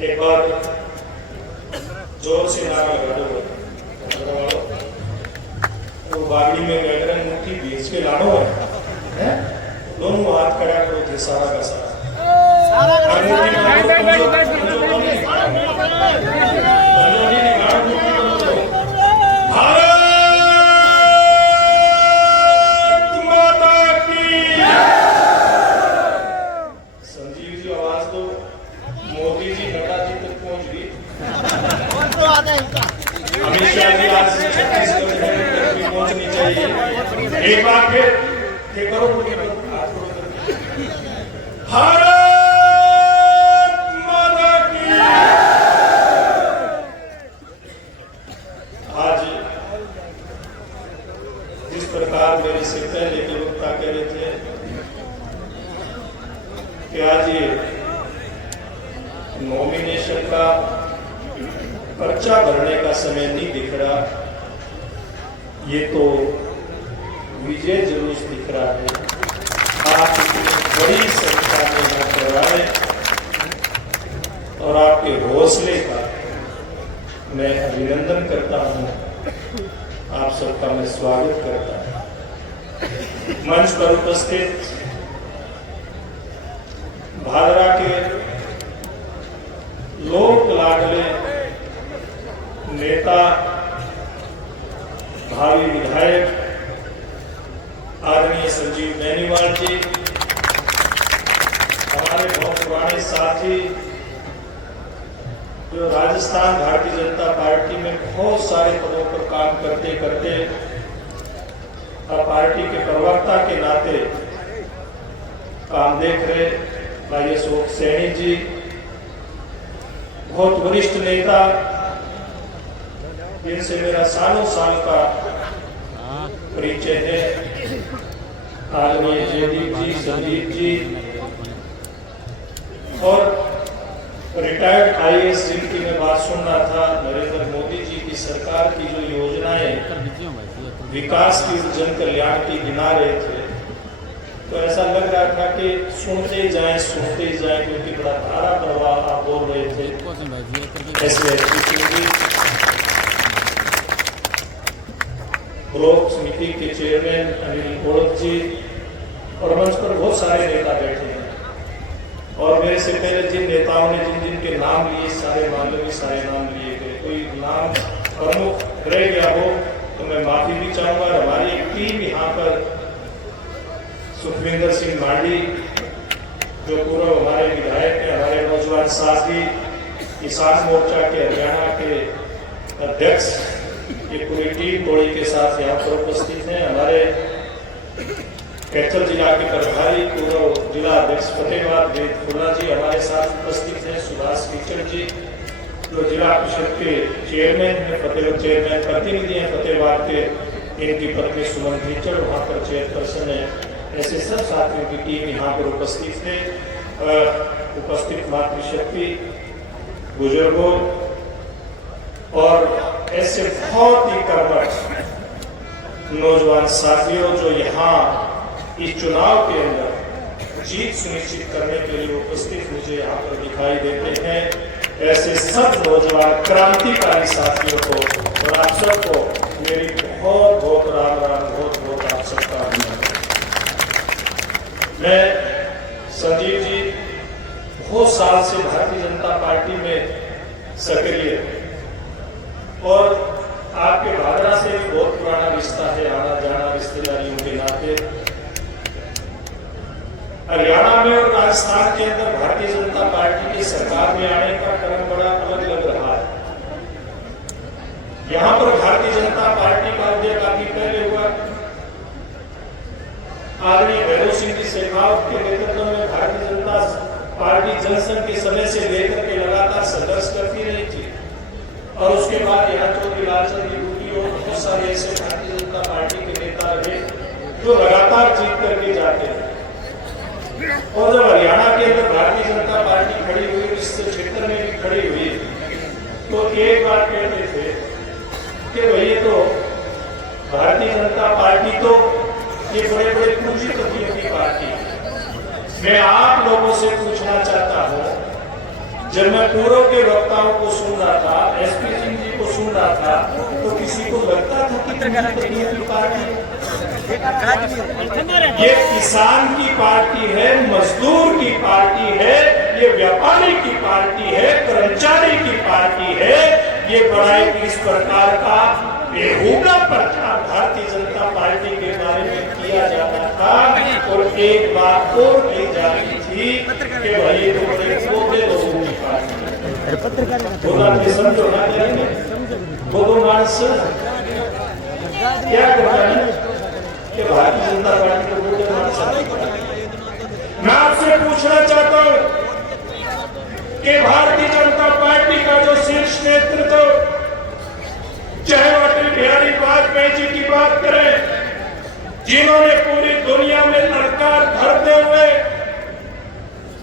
एक बार जोर से नारा लगा दो तो बागड़ी में गगन मुट्ठी बीच के लाड़ो है दोनों हाथ खड़ा करो थे सारा का सारा एक बार फिर करो भारत माता की। आज जिस प्रकार मेरे से पहले के वक्ता कह रहे थे कि आज ये नॉमिनेशन का पर्चा भरने का समय नहीं दिख रहा, ये तो विजय जुलूस दिख रहा है। आप इतनी बड़ी संख्या में यहाँ करवाए और आपके हौसले का मैं अभिनंदन करता हूँ, आप सबका मैं स्वागत करता हूँ। मंच पर उपस्थित भादरा के लोक लाडले नेता भावी विधायक आदरणीय संजीव बेनीवाल जी, हमारे बहुत पुराने साथी जो राजस्थान भारतीय जनता पार्टी में बहुत सारे पदों पर काम करते करते और पार्टी के प्रवक्ता के नाते काम देख रहे भाई अशोक सैनी जी, बहुत वरिष्ठ नेता जिनसे मेरा सालों साल का परिचय है, आदरणीय जयदीप जी, संदीप जी और रिटायर्ड आईएएस जिनकी मैं बात सुन रहा था, नरेंद्र मोदी जी की सरकार की जो योजनाएं विकास की जन कल्याण की गिना रहे थे, तो ऐसा लग रहा था कि सुनते जाएं क्योंकि बड़ा धारा प्रवाह आप बोल रहे थे। ऐसे ब्लॉक समिति के चेयरमैन अनिल गोड़क जी और मंच पर बहुत सारे नेता बैठे हैं और मेरे से पहले जिन नेताओं ने जिन जिन के नाम लिए सारे मामले में सारे नाम लिए गए, कोई नाम प्रमुख रह गया हो तो मैं माफी भी चाहूंगा। हमारी एक टीम यहाँ पर सुखविंदर सिंह मांडी जो पूर्व हमारे विधायक हैं, हमारे नौजवान साथी, किसान मोर्चा के हरियाणा के अध्यक्ष, ये पूरी टीम टोली के साथ यहाँ पर उपस्थित हैं। हमारे कैथल जिला के प्रभारी पूर्व जिला अध्यक्ष फतेहाबाद वेद फुला जी हमारे साथ उपस्थित हैं। सुभाष कीचड़ जी जो जिला परिषद के चेयरमैन हैं, फतेहाबाद चेयरमैन प्रतिनिधि हैं फतेहाबाद के, इनकी पत्नी सुमन कीचड़ वहाँ पर चेयरपर्सन है। ऐसे सब साथियों की टीम यहाँ पर उपस्थित है। उपस्थित मातृशक्ति, बुजुर्गों और ऐसे बहुत ही कर्मठ नौजवान साथियों जो यहाँ इस चुनाव के अंदर जीत सुनिश्चित करने के लिए उपस्थित मुझे यहाँ पर दिखाई देते हैं, ऐसे सब नौजवान क्रांतिकारी साथियों को और आप सबको मेरी बहुत बहुत राम राम, बहुत बहुत आप सबका अभिनंदन। मैं संजीव जी बहुत साल से भारतीय जनता पार्टी में सक्रिय और आपके भादरा से भी बहुत पुराना रिश्ता है, आना जाना रिश्तेदारियों के नाते। हरियाणा में और राजस्थान के अंदर भारतीय जनता पार्टी की सरकार में आने का क्रम बड़ा अलग लग रहा है। यहाँ पर भारतीय जनता पार्टी का उदय काफी पहले हुआ। आदरणीय भैरव सिंह जी शेखावत के नेतृत्व में भारतीय जनता पार्टी जनसंघ के समय से लेकर के लगातार संघर्ष करती रही थी और उसके बाद यहाँ चौधरी लालचंद यूपी और बहुत सारे ऐसे भारतीय जनता पार्टी के नेता रहे जो लगातार जीत करके जाते हैं। और जब हरियाणा के अंदर भारतीय जनता पार्टी खड़ी हुई, इस क्षेत्र में भी खड़ी हुई, तो एक बार कहते थे कि भाई तो भारतीय जनता पार्टी तो ये बड़े बड़े पूंजीपतियों की पार्टी। मैं आप लोगों से पूछना चाहता हूं जब मैं पूर्व के वक्ताओं को सुन रहा था, एसपी सिंह जी को सुन रहा था, तो किसी को लगता था कि की पार्टी ये किसान की पार्टी है, मजदूर की पार्टी है, ये व्यापारी की पार्टी है, कर्मचारी की पार्टी है। ये बड़ा इस प्रकार का बेहुदा प्रचार भारतीय जनता पार्टी के बारे में किया जा रहा था। और एक बात और की जा रही थी कि भाई तो बड़े लोगों की पार्टी समझो ना, बोलो मानस क्या करता है कि भारतीय जनता पार्टी को बोले मानस। मैं आपसे पूछना चाहता हूं कि भारतीय जनता पार्टी का जो शीर्ष नेतृत्व, चाहे अटल बिहारी वाजपेयी जी की बात करें, जिन्होंने पूरी दुनिया में ललकार भरते हुए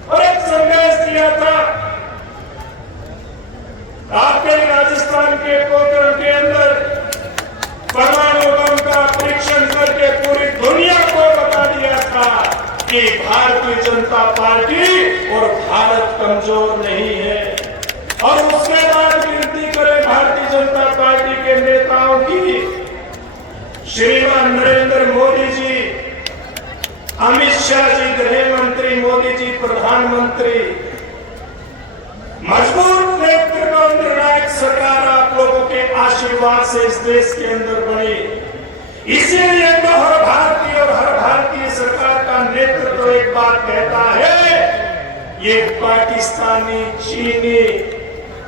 और एक संदेश दिया था, आपके राजस्थान के पोखरण के अंदर परमाणु बम का परीक्षण करके पूरी दुनिया को बता दिया था कि भारतीय जनता पार्टी और भारत कमजोर नहीं है। और उसके बाद गिनती करें भारतीय जनता पार्टी के नेताओं की, श्रीमान नरेंद्र मोदी जी, अमित शाह जी गृह मंत्री, मोदी जी प्रधानमंत्री, मजबूत नेतृत्व निर्णायक सरकार आप लोगों के आशीर्वाद से इस देश के अंदर बनी। इसीलिए तो हर भारतीय और हर भारतीय सरकार का नेतृत्व एक बात कहता है, ये पाकिस्तानी, चीनी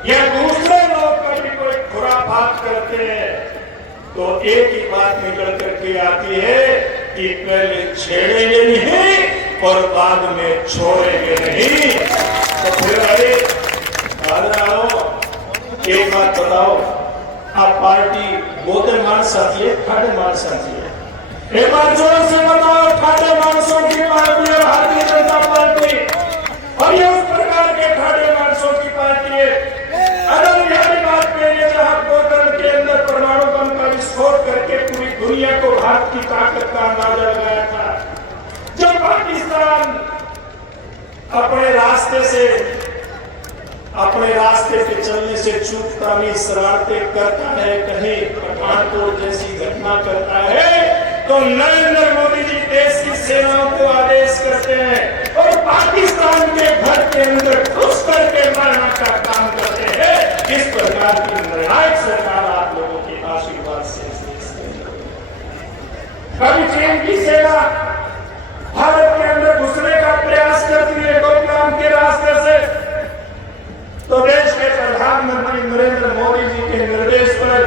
या दूसरे लोग कभी कोई खुराफात करते हैं तो एक ही बात निकल करके आती है कि पहले छेड़ेंगे नहीं और बाद में छोड़ेंगे नहीं। तो फिर अरे आओ, एक बात बताओ, आप पार्टी बोते मान साथी है, ठाडे मान साथी है? एक बार जोर से बताओ, ठाडे मानसों की पार्टी है भारतीय जनता पार्टी, और ये उस प्रकार के ठाडे मानसों की पार्टी है। अटल बिहारी वाजपेयी ने जहां पोखरण के अंदर परमाणु बम का विस्फोट करके पूरी दुनिया को भारत की ताकत का अंदाजा लगाया था, जब पाकिस्तान अपने रास्ते पे चलने से चूकता नहीं, शरारतें करता है, कहीं पठानकोट जैसी घटना करता है, तो नरेंद्र मोदी जी देश की सेनाओं को आदेश करते हैं और पाकिस्तान के घर के अंदर घुस करके मारने का काम करते हैं। इस प्रकार की निर्णायक सरकार आप लोगों के आशीर्वाद से कभी चीन की सेना भारत के अंदर घुसने का प्रयास करती है डोकलाम के रास्ते से, तो देश के प्रधानमंत्री नरेंद्र मोदी जी के निर्देश पर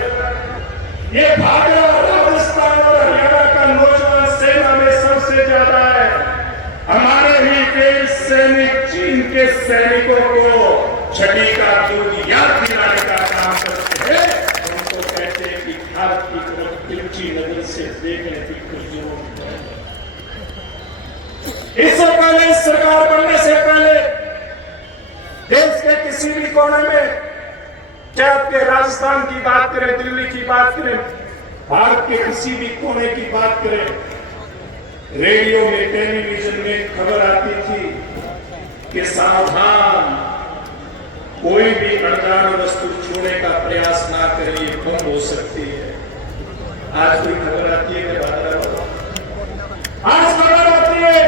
ये भागरा राजस्थान और हरियाणा का नौजवान सेना में सबसे ज्यादा है। हमारे ही देश सैनिक चीन के सैनिकों को छठी का युद्ध याद दिलाने का काम करते हैं। उनको कहते हैं कि भारत की तरफ तिरछी नजर से देखने की कुछ जरूरत नहीं। इससे पहले सरकार बनने से पहले देश के किसी भी कोने में, चाहे आपके राजस्थान की बात करें, दिल्ली की बात करें, भारत के किसी भी कोने की बात करें, रेडियो में, टेलीविजन में खबर आती थी कि सावधान, कोई भी अनजान वस्तु छूने का प्रयास ना करिए, बम हो सकती है। आज कोई खबर आती है कि आज खबर आती है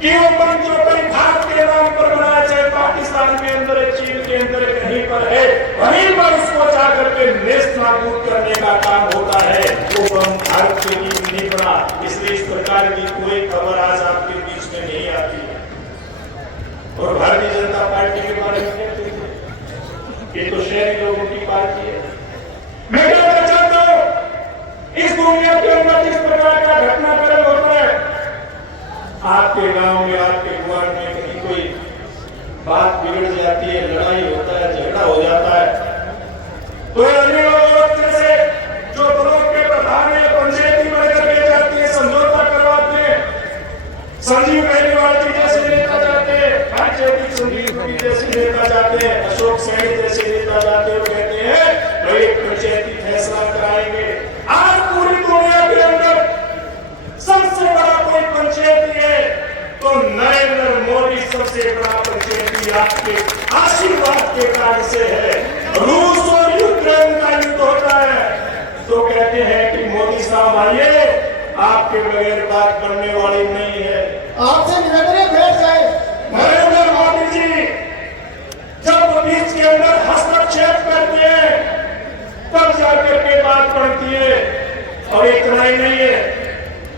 कि वो बम जो कहीं भारत के नाम पर बनाया, चाहे पाकिस्तान के अंदर है, चीन के अंदर है, कहीं पर है, वहीं पर उसको जाकर के नेस्त नाबूद करने का काम होता है। वो बम भारत के लिए नहीं बना, इसलिए इस प्रकार की कोई खबर आज आपके बीच में नहीं आती है। और भारतीय जनता पार्टी के बारे में कहते हैं ये तो शहरी लोगों की पार्टी है। मैं कहना चाहता हूं, इस दुनिया के अंदर जिस प्रकार का घटनाक्रम होता है, आपके गांव में, आपके गुआर में कहीं कोई बात बिगड़ जाती है, लड़ाई होता है, झगड़ा हो जाता है, तो जैसे जो ब्लॉक के प्रधान है, पंचायती बनकर ले जाती है, समझौता करवाते हैं, संजीव बेनीवाल जी जैसे नेता जाते हैं, पंचायती संजीव जैसे नेता जाते हैं, अशोक सैनी जैसे नेता जाते हैं, कहते हैं भाई पंचायती फैसला कराएंगे। आज पूरी दुनिया के अंदर सबसे बड़ा कोई पंचायती है तो नरेंद्र मोदी सबसे बड़ा पंचायती आपके आशीर्वाद के कारण से है। रूस और यूक्रेन का युद्ध होता है तो कहते हैं कि मोदी साहब आइए, आपके बगैर बात करने वाली नहीं है। आपसे निवेदन है बैठ जाए। नरेंद्र मोदी जी जब बीच के अंदर हस्तक्षेप करते हैं तब जाकर के बात पड़ती है। और इतना ही नहीं है,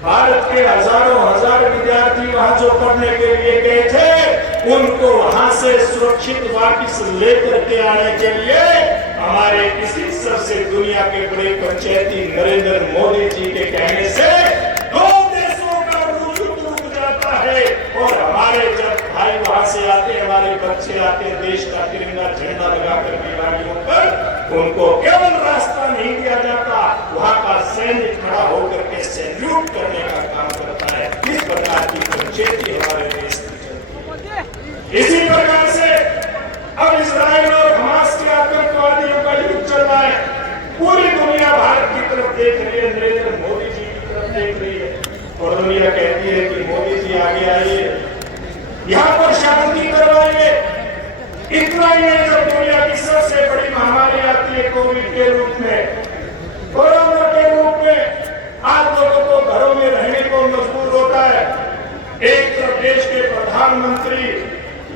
भारत के हजारों हजार विद्यार्थी वहां जो पढ़ने के लिए गए थे उनको वहां से सुरक्षित वापस लेकर के आने के लिए हमारे किसी सबसे दुनिया के बड़े पंचायती नरेंद्र मोदी जी के कहने से दो देशों का युद्ध रुक जाता है। और हमारे जब भाई वहां से आते, हमारे बच्चे आते, देश का तिरंगा झंडा लगाकर के गाड़ियों पर, उनको केवल रास्ता नहीं दिया जाता, वहां का सैन्य खड़ा होकर के सैल्यूट करने का काम करता है। इस प्रकार की पंचायती हमारे देश की चलती है। इसी प्रकार से अब इजराइल और हमास के आतंकवादियों का युद्ध चल रहा है। पूरी दुनिया भारत की तरफ देख रही है, नरेंद्र मोदी जी की तरफ देख रही है और दुनिया कहती है कि मोदी जी आगे आइए, यहाँ पर शांति करवाइए। इतना ही नहीं, जब दुनिया की सबसे बड़ी महामारी आती है कोविड के रूप में, कोरोना के रूप में, आप लोगों को घरों में रहने को मजबूर होता है। एक तरफ देश के प्रधानमंत्री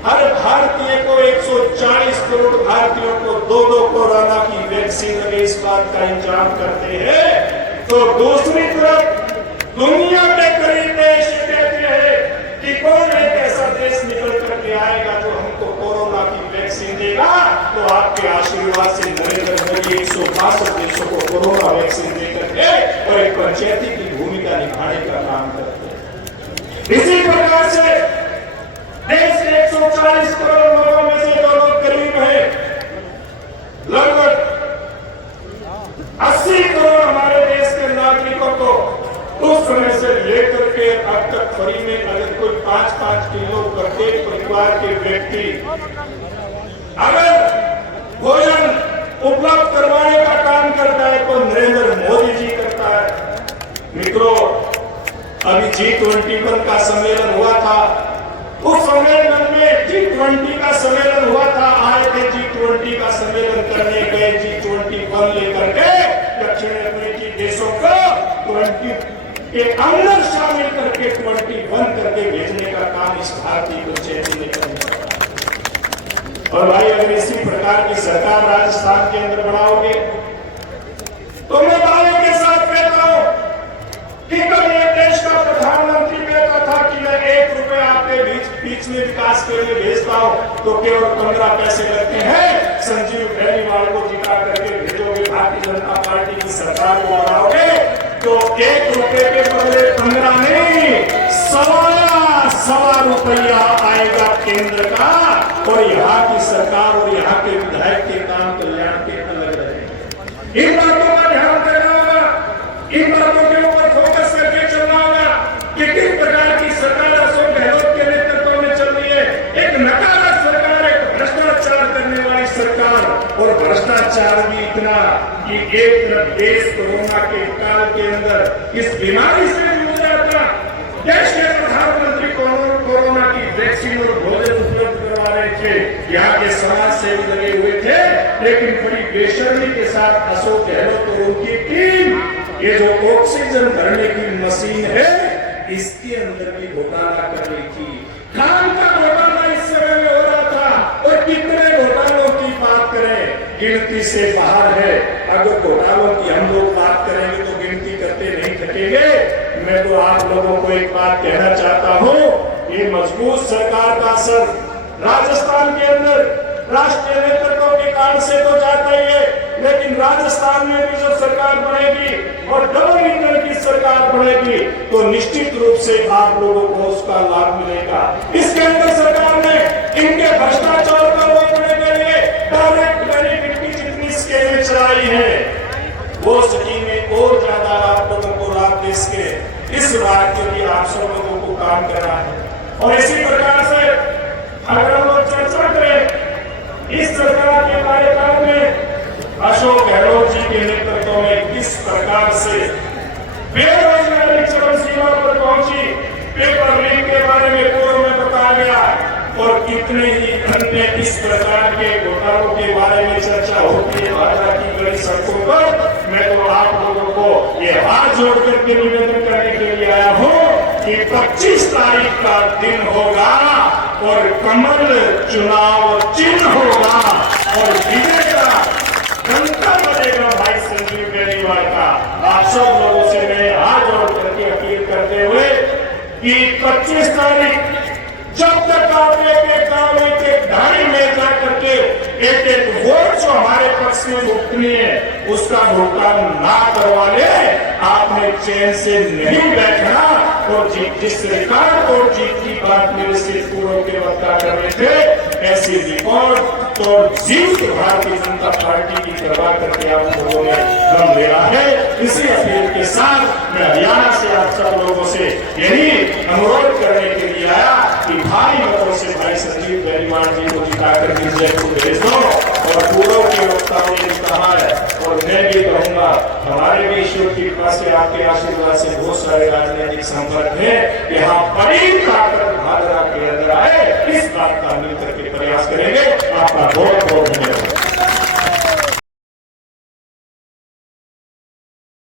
हर भारतीय को 140 करोड़ भारतीयों को 2-2 कोरोना की वैक्सीन लगे इस बात का इंतजाम करते हैं, तो दूसरी तरफ दुनिया के करीब देश कहते हैं कि कौन एक ऐसा देश निकल करके आएगा जो हमको कोरोना की वैक्सीन देगा। तो आपके आशीर्वाद से नरेंद्र मोदी 162 देशों को कोरोना वैक्सीन देकर के और एक पंचायती की भूमिका निभाने का काम करते हैं। इसी प्रकार से देश के 140 करोड़ लोगों में से जो लोग गरीब हैं, लगभग 80 करोड़ हमारे देश के नागरिकों को उस समय से लेकर के अब तक फ्री में अगर कोई 5-5 किलो प्रत्येक परिवार के व्यक्ति अगर भोजन उपलब्ध करवाने का काम करता है तो नरेंद्र मोदी जी करता है। मित्रों, अभी G21 का सम्मेलन हुआ था, उस सम्मेलन में G20 का सम्मेलन हुआ था, आए थे G20 का सम्मेलन करने गए G21 लेकर के दक्षिण अफ्रीकी देशों को 20 के अंदर शामिल करके 21 करके भेजने का काम इस भारतीय पंचायती ने किया। और भाई, अगर इसी प्रकार की सरकार राजस्थान के अंदर बनाओगे तो मैं दावे के साथ कहता हूं कि कल ये देश का प्रधानमंत्री कहता था कि मैं 1 रुपया आपके बीच में विकास के लिए भेजता हूं तो केवल 15 पैसे लगते हैं। संजीव बेनीवाल को जिता करके भेजोगे, भारतीय जनता पार्टी की सरकार को बनाओगे तो 1 रुपए के बदले 15 नहीं, 1.25 रुपया आएगा केंद्र का। और यहाँ की सरकार और यहाँ के विधायक के काम कल्याण के अलग रहेंगे। इन बातों का ध्यान देना होगा, इन बातों के ऊपर फोकस करके चलना होगा कि किस प्रकार की सरकार अशोक गहलोत के नेतृत्व में चल रही है। एक नकारा सरकार, एक भ्रष्टाचार करने वाली सरकार, और भ्रष्टाचार भी इतना कि एक तरफ देश कोरोना के काल के अंदर इस बीमारी से जूझ रहा था, देश के प्रधानमंत्री कोरोना की वैक्सीन और भोजन उपलब्ध करवा रहे थे, यहाँ के समाज सेवी लगे हुए थे, लेकिन बड़ी बेशर्मी के साथ अशोक गहलोत और उनकी टीम ये जो ऑक्सीजन भरने की मशीन है इसके अंदर भी घोटाला कर रही थी। खान का घोटाला इस समय में हो रहा था और कितने घोटालों की बात करें, गिनती से बाहर है। अगर घोटालों की हम लोग बात करेंगे तो गिनती करते नहीं थकेंगे। मैं तो आप लोगों को एक बात कहना चाहता हूँ, ये मजबूत सरकार का असर राजस्थान के अंदर राष्ट्रीय नेतृत्व के कारण से तो जाता ही है, लेकिन राजस्थान में भी जब सरकार बनेगी और डबल इंजन की सरकार बनेगी तो निश्चित रूप से आप लोगों को उसका लाभ मिलेगा। इसके अंदर सरकार ने इनके भ्रष्टाचार को रोकने के लिए डायरेक्ट बेनिफिट की जितनी स्कीमें चलाई है वो स्कीमें और ज्यादा आप लोगों को लाभ दे सके, इस बात के लिए आप सब लोगों को काम करना है। और इसी प्रकार से अगर हम लोग चर्चा करें इस सरकार के कार्यकाल में अशोक गहलोत जी के नेतृत्व में किस प्रकार से बेरोजगारी चरम सीमा पर पहुंची, पेपर लीक के बारे में पूर्व में बताया गया, और कितने ही अन्य इस प्रकार के घोटालों के बारे में चर्चा होती है भाजपा की बड़ी सड़कों पर। मैं तो आप लोगों को ये हाथ जोड़ करके निवेदन करने के लिए आया हूँ कि 25 तारीख का दिन होगा और कमल चुनाव चिन्ह होगा और विजय का डंका बजेगा भाई संजीव बेनीवाल का। आप सब लोगों से मैं हाथ जोड़ करके अपील करते हुए कि 25 तारीख जब तक आप एक गांव एक ढाई में जा करके एक वोट जो हमारे पक्ष में भुगतनी है उसका भुगतान ना करवा ले, आपने चैन से नहीं बैठना। और जिस रिकॉर्ड और जीत की बात मेरे से पूर्व के वक्ता कर रहे थे, ऐसी रिकॉर्ड तो जीत भारतीय जनता पार्टी की करवा करके आप लोगों ने दम लिया है। इसी अपील के साथ मैं हरियाणा से आप सब लोगों से यही अनुरोध करने के लिए आया कि भारी मतों से भाई संजीव बेनीवाल जी को जिताकर जयपुर भेज दो। और पूर्व के वक्ताओं ने कहा है और मैं भी कहूंगा, हमारे भी ईश्वर की कृपा से आपके आशीर्वाद से बहुत सारे राजनीतिक संपर्क है, यहाँ बड़ी ताकत भाजपा के अंदर आए, इस बात का मिलकर के प्रयास करेंगे। आपका बहुत बहुत धन्यवाद।